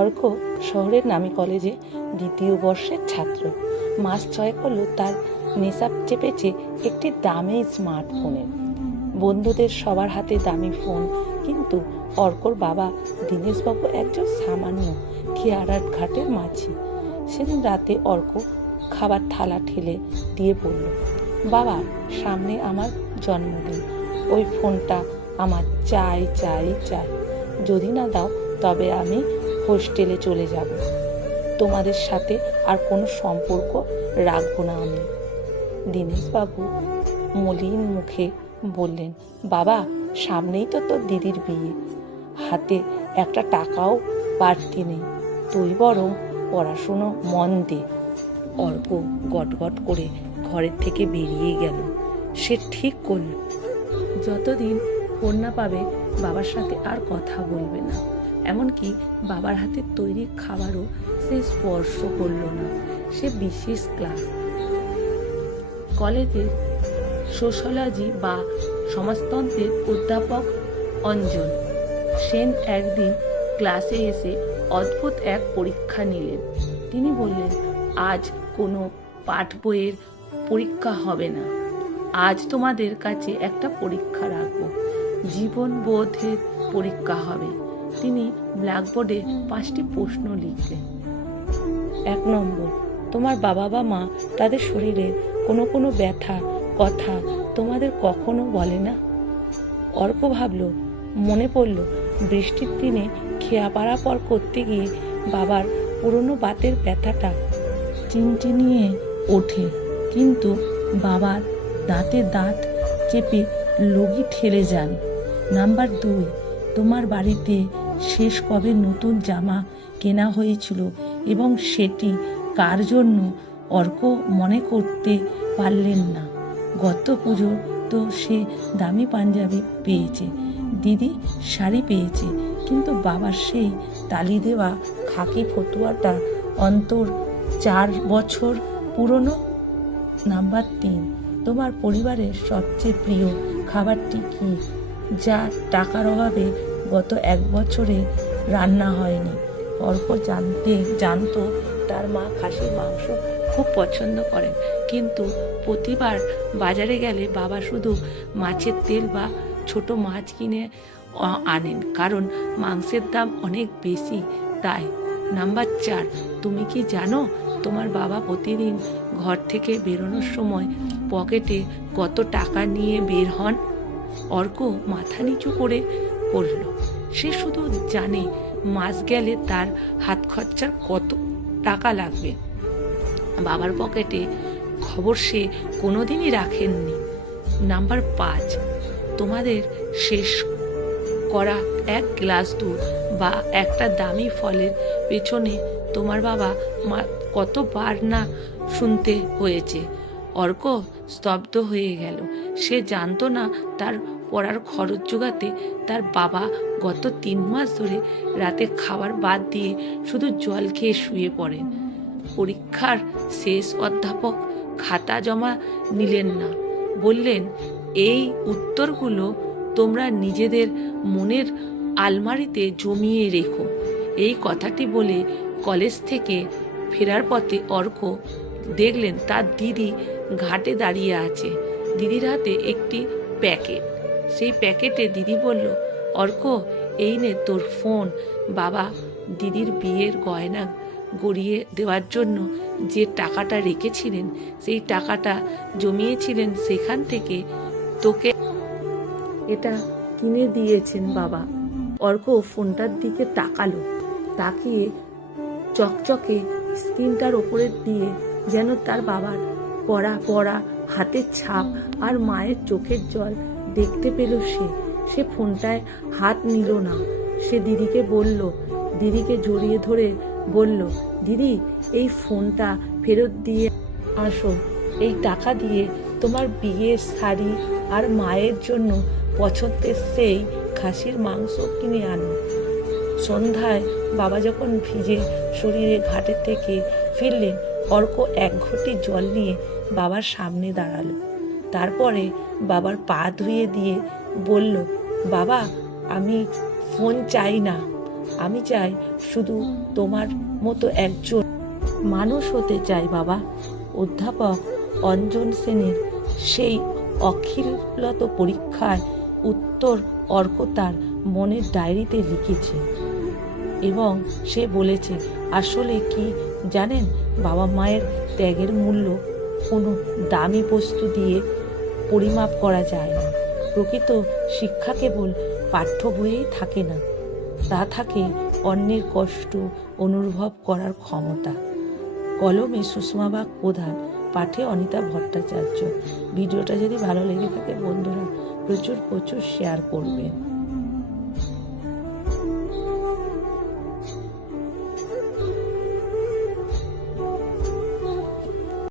অর্ক শহরের নামী কলেজে দ্বিতীয় বর্ষের ছাত্র। মাস 6 হলো তার নেশা চেপেছে একটি দামি স্মার্টফোনের। বন্ধুদের সবার হাতে দামি ফোন, কিন্তু অর্কর বাবা দীনেশবাবু একজন সামান্য খেয়াঘাট ঘাটের মাঝি। সেদিন রাতে অর্ক খাবার থালা ঠেলে দিয়ে বলল, বাবা, সামনে আমার জন্মদিন, ওই ফোনটা আমার চাই চাই চাই। যদি না দাও তবে আমি হোস্টেলে চলে যাব। তোমাদের সাথে আর কোনো সম্পর্ক রাখবো না আমি। দীনেশবাবু মলিন মুখে বললেন, বাবা, সামনেই তো তোর দিদির বিয়ে, হাতে একটা টাকাও বাড়তি নেই, তুই বরং পড়াশুনো মন দে। অর্ক গটগট করে ঘরের থেকে বেরিয়ে গেল। সে ঠিক করল যতদিন ফোন না পাবে বাবার সাথে আর কথা বলবে না। এমনকি বাবার হাতের তৈরি খাবারও সে স্পর্শ করল না। সে বিশেষ ক্লাস কলেজের সোশ্যোলজি বা সমাজতন্ত্রের অধ্যাপক অঞ্জন সেন একদিন ক্লাসে এসে অদ্ভুত এক পরীক্ষা নিলেন। তিনি বললেন, আজ কোনো পাঠ বইয়ের পরীক্ষা হবে না, আজ তোমাদের কাছে একটা পরীক্ষা রাখবো, জীবনবোধের পরীক্ষা হবে। তিনি ব্ল্যাকবোর্ডে 5টি প্রশ্ন লিখলেন। 1 নম্বর, তোমার বাবা বা মা তাদের শরীরে কোনো ব্যথা কথা তোমাদের কখনো বলে না? অর্ক ভাবল, মনে পড়ল বৃষ্টির দিনে খেয়া পারাপার করতে গিয়ে বাবার পুরনো বাতের ব্যথাটা চিনচিনিয়ে ওঠে, কিন্তু বাবার দাঁতে দাঁত চেপে লগি ঠেলে যান। নাম্বার 2, তোমার বাড়িতে শেষ কবে নতুন জামা কেনা হয়েছিল এবং সেটি কার জন্য? অর্ক মনে করতে পারলেন না। গত পুজো তো সে দামি পাঞ্জাবি পেয়েছে, দিদি শাড়ি পেয়েছে, কিন্তু বাবার সেই তালি দেওয়া খাকি ফতুয়াটা অন্তর 4 বছর পুরনো। নাম্বার 3, তোমার পরিবারের সবচেয়ে প্রিয় খাবারটি কি, যা টাকার অভাবে গত 1 বছরে রান্না হয়নি? অর্ক জানতো তার মা খাসির মাংস খুব পছন্দ করেন, কিন্তু প্রতিবার বাজারে গেলে বাবা শুধু মাছের তেল বা ছোট মাছ কিনে আনেন, কারণ মাংসের দাম অনেক বেশি তাই। নাম্বার 4, তুমি কি জানো তোমার বাবা প্রতিদিন ঘর থেকে বেরোনোর সময় পকেটে কত টাকা নিয়ে বের হন? অর্ক মাথা নিচু করে পড়ল। সে শুধু জানে মাস গেলে তার হাত খরচার কত টাকা লাগবে। বাবার পকেটে খবর সে কোনোদিনই রাখেননি। নাম্বার 5, তোমাদের শেষ করা 1 গ্লাস দুধ বা একটা দামি ফলের পেছনে তোমার বাবা মা কতবার না শুনতে হয়েছে? অর্ক স্তব্ধ হয়ে গেল। সে জানতো না তার পড়ার খরচ জোগাতে তার বাবা গত 3 মাস ধরে রাতে খাবার বাদ দিয়ে শুধু জল খেয়ে শুয়ে পড়েন। পরীক্ষার শেষ অধ্যাপক খাতা জমা নিলেন না, বললেন, এই উত্তরগুলো তোমরা নিজেদের মনের আলমারিতে জমিয়ে রেখো। এই কথাটি বলে কলেজ থেকে ফেরার পথে অর্ক দেখলেন তার দিদি ঘাটে দাঁড়িয়ে আছে। দিদির হাতে একটি প্যাকেট। সেই প্যাকেটে দিদি বলল, অর্ক, এই নে তোর ফোন। বাবা দিদির বিয়ের গয়না গড়িয়ে দেওয়ার জন্য যে টাকাটা রেখেছিলেন, সেই টাকাটা জমিয়েছিলেন, সেখান থেকে তোকে এটা কিনে দিয়েছেন বাবা। অর্ক ফোনটার দিকে তাকালো। তাকিয়ে চকচকে স্ক্রিনটার ওপরে দিয়ে যেন তার বাবার পড়া হাতের ছাপ আর মায়ের চোখের জল দেখতে পেল। সে ফোনটায় হাত নিল না। সে দিদিকে জড়িয়ে ধরে বলল, দিদি, এই ফোনটা ফেরত দিয়ে আসো। এই টাকা দিয়ে তোমার বিয়ের শাড়ি আর মায়ের জন্য পছন্দের সেই খাসির মাংস কিনে আনো। সন্ধ্যায় বাবা যখন ভিজে শরীরে ঘাটের থেকে ফিরলেন, অর্ক 1 ঘটি জল নিয়ে বাবার সামনে দাঁড়ালো। তারপরে বাবার পা ধুয়ে দিয়ে বলল, বাবা, আমি ফোন চাই না, আমি চাই শুধু তোমার মতো একজন মানুষ হতে চাই বাবা। অধ্যাপক অঞ্জন সেনের সেই অখিলত পরীক্ষার উত্তর অর্ক তার মনের ডায়েরিতে লিখেছে এবং সে বলেছে, আসলে কি জানেন, বাবা মায়ের ত্যাগের মূল্য কোনো দামি বস্তু দিয়ে পরিমাপ করা যায় না। প্রকৃত শিক্ষা কেবল পাঠ্য বইয়েই থাকে না, তা থাকে অন্যের কষ্ট অনুভব করার ক্ষমতা। কলমে সুষমাবাগ প্রধান, পাঠে অনিতা ভট্টাচার্য। ভিডিওটা যদি ভালো লেগে থাকে বন্ধুরা প্রচুর শেয়ার করবেন।